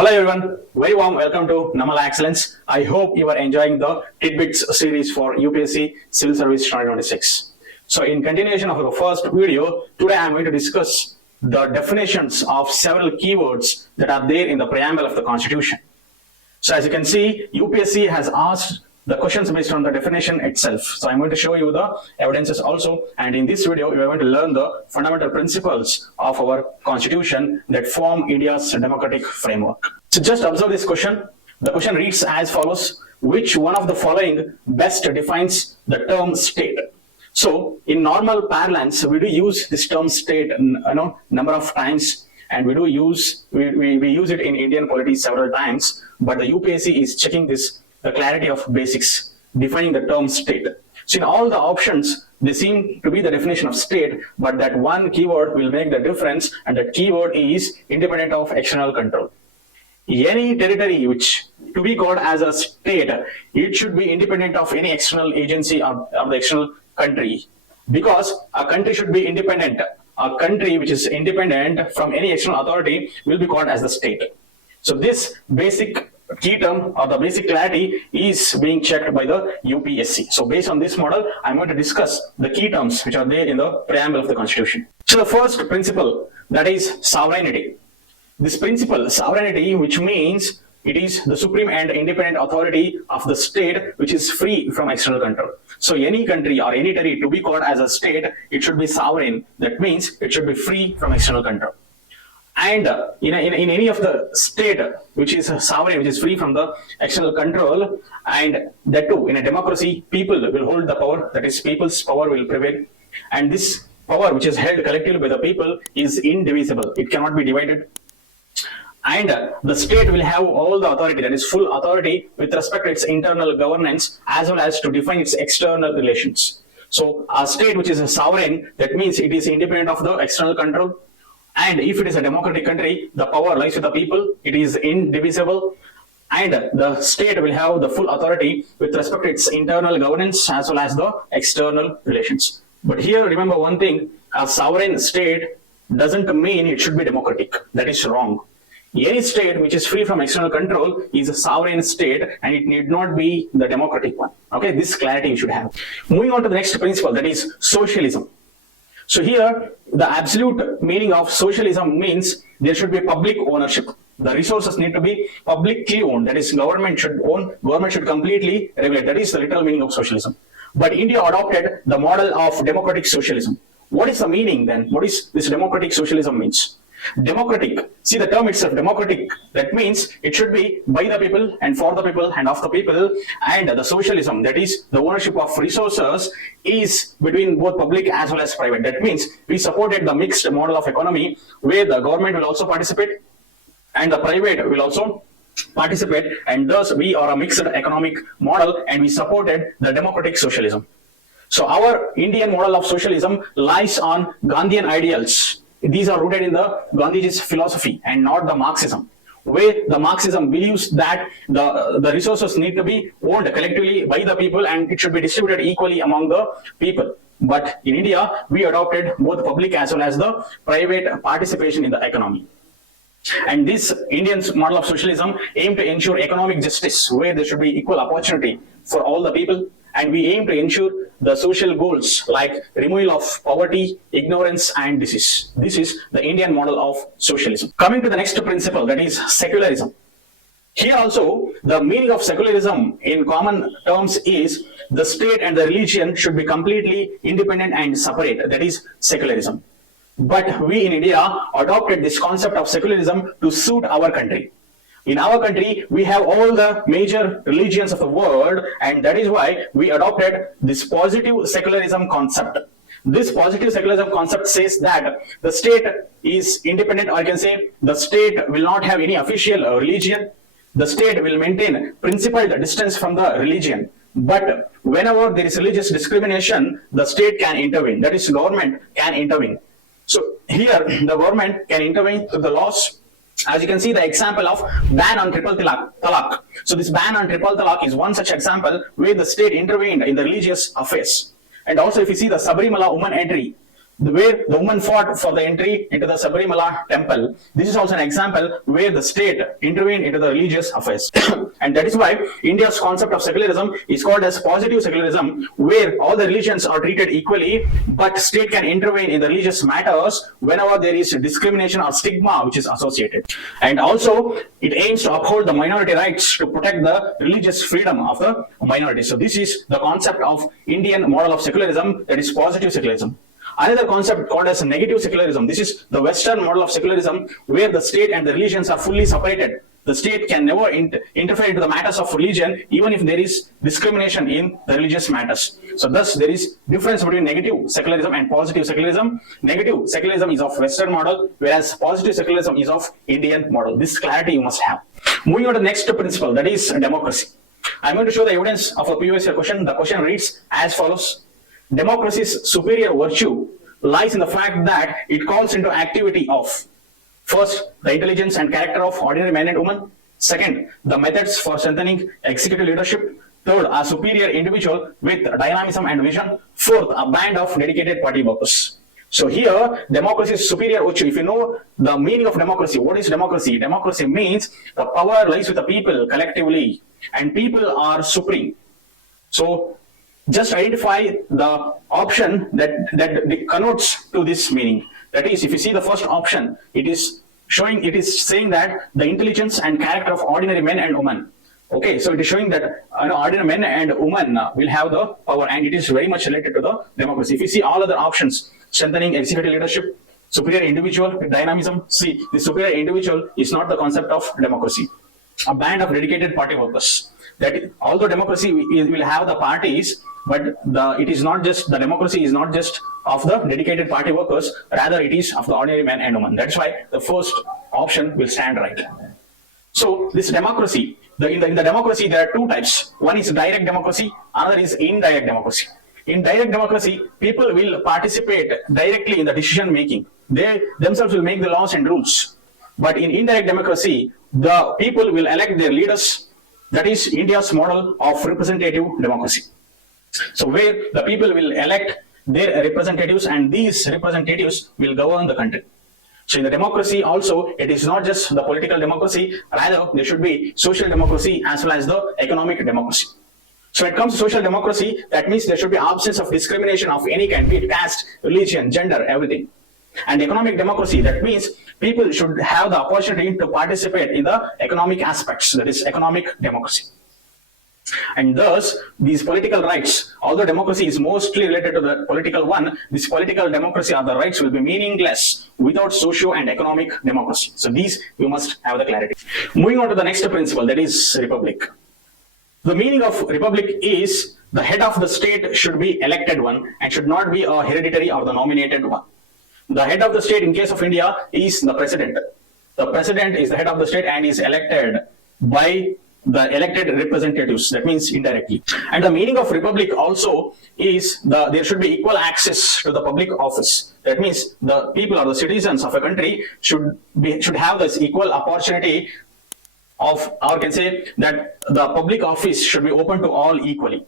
Hello everyone, very warm welcome to Namala Excellence. I hope you are enjoying the tidbits series for UPSC Civil Service 2026. So in continuation of the first video, today I am going to discuss the definitions of several keywords that are there in the preamble of the Constitution. So as you can see, UPSC has asked the questions based on the definition itself. So I'm going to show you the evidences also, and in this video we are going to learn the fundamental principles of our constitution that form India's democratic framework. So just observe this question. The question reads as follows: which one of the following best defines the term state? So in normal parlance, we do use this term state number of times, and we use it in Indian Polity several times, but the UPSC is checking the clarity of basics, defining the term state. So in all the options, they seem to be the definition of state, but that one keyword will make the difference, and that keyword is independent of external control. Any territory which to be called as a state, it should be independent of any external agency of the external country, because a country should be independent. A country which is independent from any external authority will be called as the state. So this basic key term or the basic clarity is being checked by the UPSC. So based on this model, I'm going to discuss the key terms which are there in the preamble of the Constitution. So the first principle, that is sovereignty. This principle, sovereignty, which means it is the supreme and independent authority of the state which is free from external control. So any country or any territory to be called as a state, it should be sovereign. That means it should be free from external control. And in any of the state which is sovereign, which is free from the external control, and that too in a democracy, people will hold the power, that is people's power will prevail, and this power which is held collectively by the people is indivisible, it cannot be divided, and the state will have all the authority, that is full authority with respect to its internal governance as well as to define its external relations. So a state which is a sovereign, that means it is independent of the external control. And if it is a democratic country, the power lies with the people, it is indivisible, and the state will have the full authority with respect to its internal governance as well as the external relations. But here remember one thing, a sovereign state doesn't mean it should be democratic. That is wrong. Any state which is free from external control is a sovereign state, and it need not be the democratic one. Okay, this clarity you should have. Moving on to the next principle, that is socialism. So here, the absolute meaning of socialism means there should be public ownership. The resources need to be publicly owned. That is, government should own, government should completely regulate. That is the literal meaning of socialism. But India adopted the model of democratic socialism. What is the meaning then? What is this democratic socialism means? Democratic, see the term itself, democratic, that means it should be by the people and for the people and of the people, and the socialism, that is the ownership of resources, is between both public as well as private. That means we supported the mixed model of economy where the government will also participate and the private will also participate, and thus we are a mixed economic model, and we supported the democratic socialism. So our Indian model of socialism lies on Gandhian ideals. These are rooted in the Gandhiji's philosophy and not the Marxism, where the Marxism believes that the resources need to be owned collectively by the people and it should be distributed equally among the people. But in India, we adopted both public as well as the private participation in the economy. And this Indian model of socialism aimed to ensure economic justice, where there should be equal opportunity for all the people, and we aim to ensure the social goals like removal of poverty, ignorance, and disease. This is the Indian model of socialism. Coming to the next principle, that is secularism. Here also, the meaning of secularism in common terms is the state and the religion should be completely independent and separate. That is secularism. But we in India adopted this concept of secularism to suit our country. In our country, we have all the major religions of the world, and that is why we adopted this positive secularism concept. This positive secularism concept says that the state is independent, or I can say the state will not have any official religion. The state will maintain principled distance from the religion. But whenever there is religious discrimination, the state can intervene. That is, government can intervene. So here, the government can intervene through the laws. As you can see, the example of ban on triple talaq. So this ban on triple talaq is one such example where the state intervened in the religious affairs. And also if you see the Sabarimala woman entry, where the woman fought for the entry into the Sabarimala temple. This is also an example where the state intervened into the religious affairs. And that is why India's concept of secularism is called as positive secularism, where all the religions are treated equally, but state can intervene in the religious matters whenever there is discrimination or stigma which is associated. And also, it aims to uphold the minority rights to protect the religious freedom of the minority. So this is the concept of Indian model of secularism, that is positive secularism. Another concept called as negative secularism. This is the Western model of secularism, where the state and the religions are fully separated. The state can never interfere into the matters of religion, even if there is discrimination in the religious matters. So thus there is difference between negative secularism and positive secularism. Negative secularism is of Western model, whereas positive secularism is of Indian model. This clarity you must have. Moving on to the next principle, that is democracy. I'm going to show the evidence of a previous year question. The question reads as follows. Democracy's superior virtue lies in the fact that it calls into activity of: first, the intelligence and character of ordinary men and women; second, the methods for strengthening executive leadership; third, a superior individual with dynamism and vision; fourth, a band of dedicated party workers. So here, democracy is superior virtue. If you know the meaning of democracy, what is democracy? Democracy means the power lies with the people collectively, and people are supreme. So just identify the option that connotes to this meaning. That is, if you see the first option, it is saying that the intelligence and character of ordinary men and women. Okay, so it is showing that ordinary men and women will have the power, and it is very much related to the democracy. If you see all other options, strengthening executive leadership, superior individual with dynamism, see, the superior individual is not the concept of democracy. A band of dedicated party workers. That although democracy will have the parties, but the democracy is not just of the dedicated party workers, rather it is of the ordinary men and women. That's why the first option will stand right. So this democracy, in the democracy there are two types. One is direct democracy, another is indirect democracy. In direct democracy, people will participate directly in the decision making. They themselves will make the laws and rules. But in indirect democracy, the people will elect their leaders. That is India's model of representative democracy. So where the people will elect their representatives, and these representatives will govern the country. So in the democracy also, it is not just the political democracy, rather there should be social democracy as well as the economic democracy. So when it comes to social democracy, that means there should be absence of discrimination of any kind, be it caste, religion, gender, everything. And economic democracy, that means people should have the opportunity to participate in the economic aspects, that is economic democracy. And thus, these political rights, although democracy is mostly related to the political one, this political democracy or the rights will be meaningless without socio and economic democracy. So these you must have the clarity. Moving on to the next principle, that is republic. The meaning of republic is the head of the state should be elected one and should not be a hereditary or the nominated one. The head of the state in case of India is the president. The president is the head of the state and is elected by the elected representatives, that means indirectly. And the meaning of republic also is there should be equal access to the public office. That means the people or the citizens of a country should have this equal opportunity of, or can say that the public office should be open to all equally.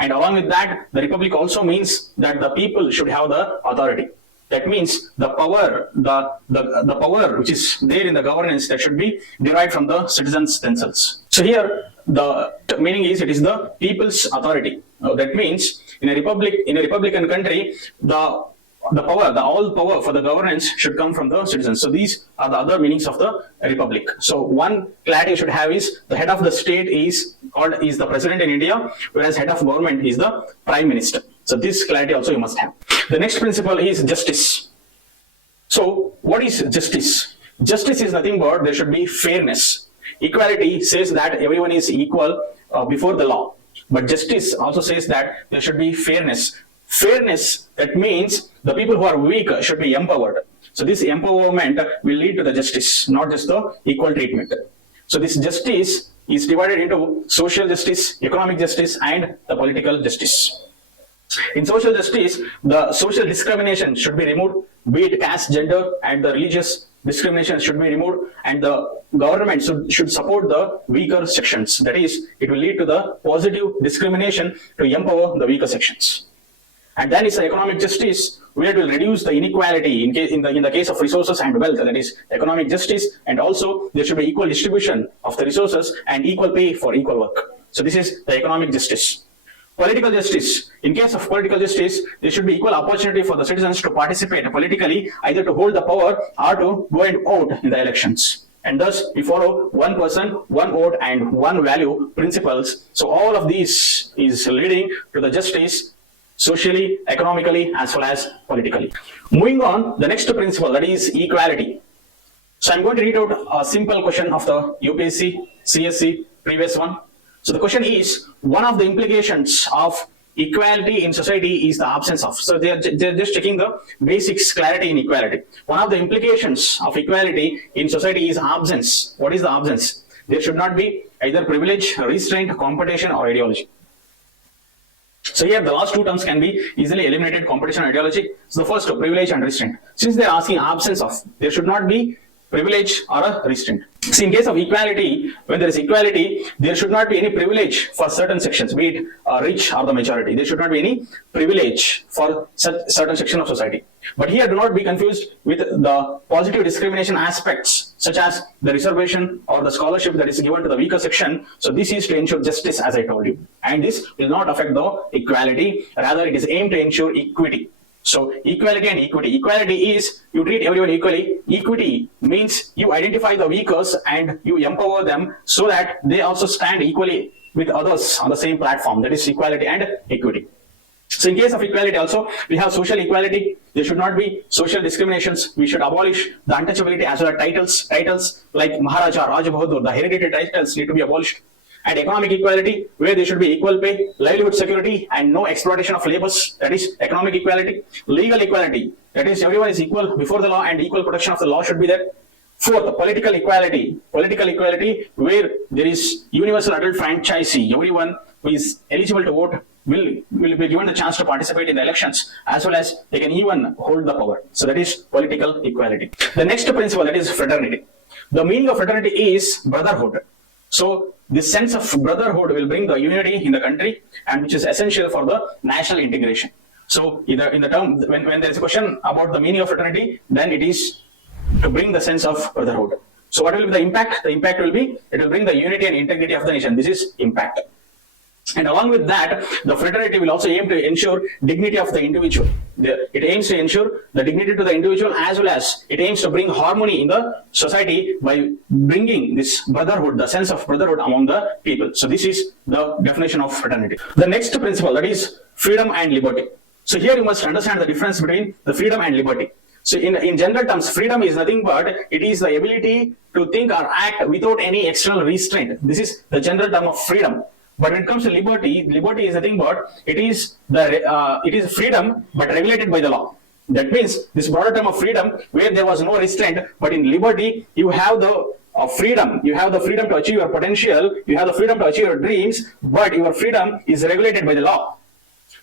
And along with that, the republic also means that the people should have the authority. That means the power, the power which is there in the governance, that should be derived from the citizens themselves. So here the meaning is it is the people's authority. That means in a republican country, all power for the governance should come from the citizens. So these are the other meanings of the republic. So one clarity you should have is the head of the state is the president in India, whereas head of government is the prime minister. So this clarity also you must have. The next principle is justice. So what is justice? Justice is nothing but there should be fairness. Equality says that everyone is equal before the law. But justice also says that there should be fairness. Fairness, that means the people who are weak should be empowered. So this empowerment will lead to the justice, not just the equal treatment. So this justice is divided into social justice, economic justice, and the political justice. In social justice, the social discrimination should be removed, be it caste, gender, and the religious discrimination should be removed, and the government should support the weaker sections. That is, it will lead to the positive discrimination to empower the weaker sections. And then it's the economic justice, where it will reduce the inequality in the case of resources and wealth. That is economic justice, and also there should be equal distribution of the resources and equal pay for equal work. So this is the economic justice. Political justice. In case of political justice, there should be equal opportunity for the citizens to participate politically, either to hold the power or to go and vote in the elections. And thus we follow one person, one vote and one value principles. So all of these is leading to the justice socially, economically, as well as politically. Moving on, the next principle, that is equality. So I'm going to read out a simple question of the UPSC, CSC, previous one. So the question is, one of the implications of equality in society is the absence of. So they're just checking the basics, clarity in equality. One of the implications of equality in society is absence. What is the absence? There should not be either privilege, restraint, competition, or ideology. So here the last two terms can be easily eliminated, competition and ideology. So the first, privilege and restraint. Since they are asking absence of, there should not be privilege or a restraint. See, in case of equality, when there is equality, there should not be any privilege for certain sections, be it rich or the majority. There should not be any privilege for certain section of society. But here, do not be confused with the positive discrimination aspects, such as the reservation or the scholarship that is given to the weaker section. So this is to ensure justice, as I told you. And this will not affect the equality. Rather, it is aimed to ensure equity. So equality and equity. Equality is you treat everyone equally. Equity means you identify the weakers and you empower them so that they also stand equally with others on the same platform. That is equality and equity. So in case of equality also, we have social equality. There should not be social discriminations. We should abolish the untouchability as well as titles. Titles like Maharaja, Raja Bahadur, the hereditary titles need to be abolished. And economic equality, where there should be equal pay, livelihood security, and no exploitation of labors. That is economic equality. Legal equality, that is everyone is equal before the law and equal protection of the law should be there. Fourth, political equality. Political equality, where there is universal adult franchise. Everyone who is eligible to vote will be given the chance to participate in the elections, as well as they can even hold the power. So that is political equality. The next principle, that is fraternity. The meaning of fraternity is brotherhood. So this sense of brotherhood will bring the unity in the country, and which is essential for the national integration. So in the term, when there is a question about the meaning of fraternity, then it is to bring the sense of brotherhood. So what will be the impact? The impact will be, it will bring the unity and integrity of the nation. This is impact. And along with that, the fraternity will also aim to ensure dignity of the individual. It aims to ensure the dignity to the individual, as well as it aims to bring harmony in the society by bringing this brotherhood, the sense of brotherhood among the people. So this is the definition of fraternity. The next principle, that is freedom and liberty. So here you must understand the difference between the freedom and liberty. So in general terms, freedom is nothing but it is the ability to think or act without any external restraint. This is the general term of freedom. But when it comes to liberty, liberty is nothing but it is freedom but regulated by the law. That means this broader term of freedom where there was no restraint, but in liberty you have the freedom. You have the freedom to achieve your potential. You have the freedom to achieve your dreams, but your freedom is regulated by the law.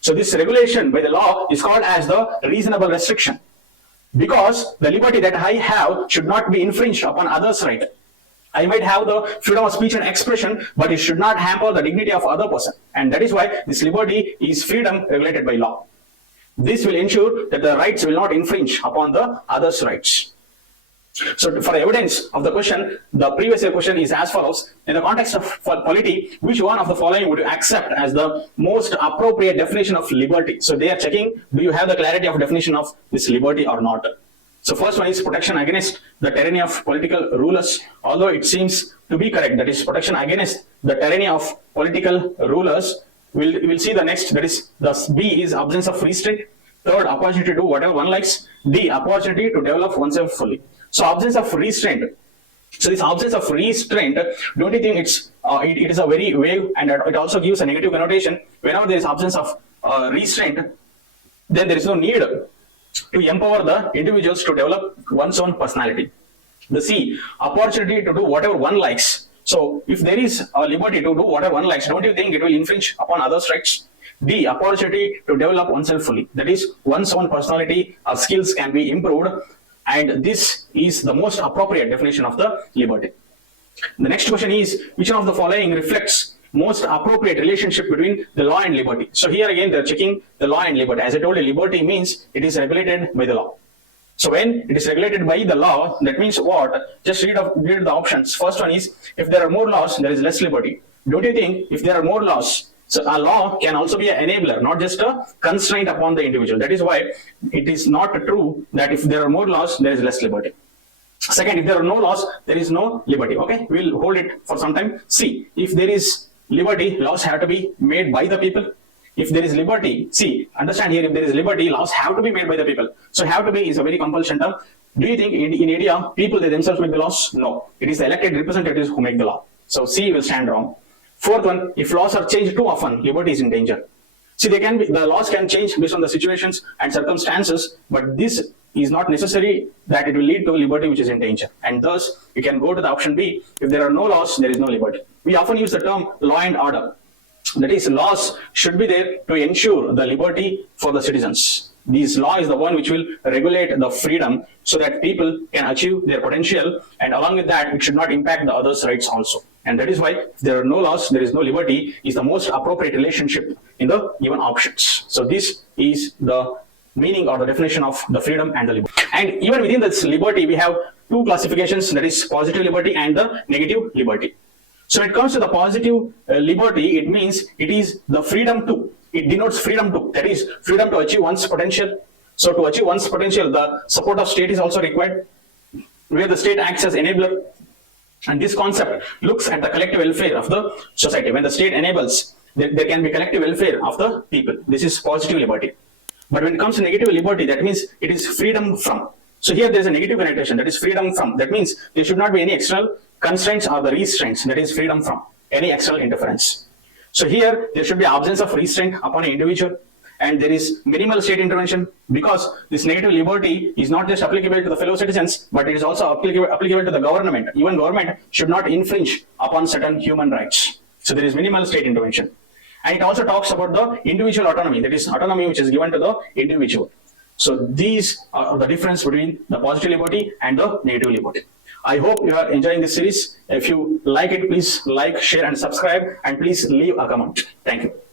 So this regulation by the law is called as the reasonable restriction, because the liberty that I have should not be infringed upon others' right. I might have the freedom of speech and expression, but it should not hamper the dignity of other person. And that is why this liberty is freedom regulated by law. This will ensure that the rights will not infringe upon the others' rights. So for evidence of the question, the previous year question is as follows. In the context of polity, which one of the following would you accept as the most appropriate definition of liberty? So they are checking, do you have the clarity of definition of this liberty or not? So first one is protection against the tyranny of political rulers, although it seems to be correct, that is protection against the tyranny of political rulers. We'll see the next, that is the B is absence of restraint. Third, opportunity to do whatever one likes. D, opportunity to develop oneself fully. So absence of restraint. So this absence of restraint, don't you think it is a very vague, and it also gives a negative connotation? Whenever there is absence of restraint, then there is no need to empower the individuals to develop one's own personality. The C, opportunity to do whatever one likes. So if there is a liberty to do whatever one likes, don't you think it will infringe upon others' rights? D, opportunity to develop oneself fully. That is, one's own personality or skills can be improved, and this is the most appropriate definition of the liberty. The next question is, which one of the following reflects most appropriate relationship between the law and liberty. So here again, they're checking the law and liberty. As I told you, liberty means it is regulated by the law. So when it is regulated by the law, that means what? Just read the options. First one is, if there are more laws, there is less liberty. Don't you think if there are more laws, so a law can also be an enabler, not just a constraint upon the individual. That is why it is not true that if there are more laws, there is less liberty. Second, if there are no laws, there is no liberty. Okay, we'll hold it for some time. See, if there is liberty, laws have to be made by the people. If there is liberty, see, understand here, if there is liberty, laws have to be made by the people. So have to be is a very compulsion term. Do you think in India, people they themselves make the laws? No. It is the elected representatives who make the law. So C will stand wrong. Fourth one, if laws are changed too often, liberty is in danger. See, the laws can change based on the situations and circumstances, but this is not necessary that it will lead to liberty which is in danger. And thus, you can go to the option B. If there are no laws, there is no liberty. We often use the term law and order. That is, laws should be there to ensure the liberty for the citizens. This law is the one which will regulate the freedom so that people can achieve their potential, and along with that, it should not impact the others' rights also. And that is why if there are no laws, there is no liberty is the most appropriate relationship in the given options. So this is the meaning or the definition of the freedom and the liberty. And even within this liberty, we have two classifications, that is positive liberty and the negative liberty. So when it comes to the positive liberty, it means it is the freedom to, it denotes freedom to, that is freedom to achieve one's potential. So to achieve one's potential, the support of state is also required, where the state acts as enabler. And this concept looks at the collective welfare of the society. When the state enables, there can be collective welfare of the people. This is positive liberty. But when it comes to negative liberty, that means it is freedom from. So here there is a negative connotation, that is freedom from. That means there should not be any external constraints or the restraints, that is freedom from any external interference. So here there should be absence of restraint upon an individual, and there is minimal state intervention, because this negative liberty is not just applicable to the fellow citizens, but it is also applicable to the government. Even government should not infringe upon certain human rights. So there is minimal state intervention. And it also talks about the individual autonomy, that is autonomy which is given to the individual. So these are the difference between the positive liberty and the negative liberty. I hope you are enjoying this series. If you like it, please like, share and subscribe, and please leave a comment. Thank you.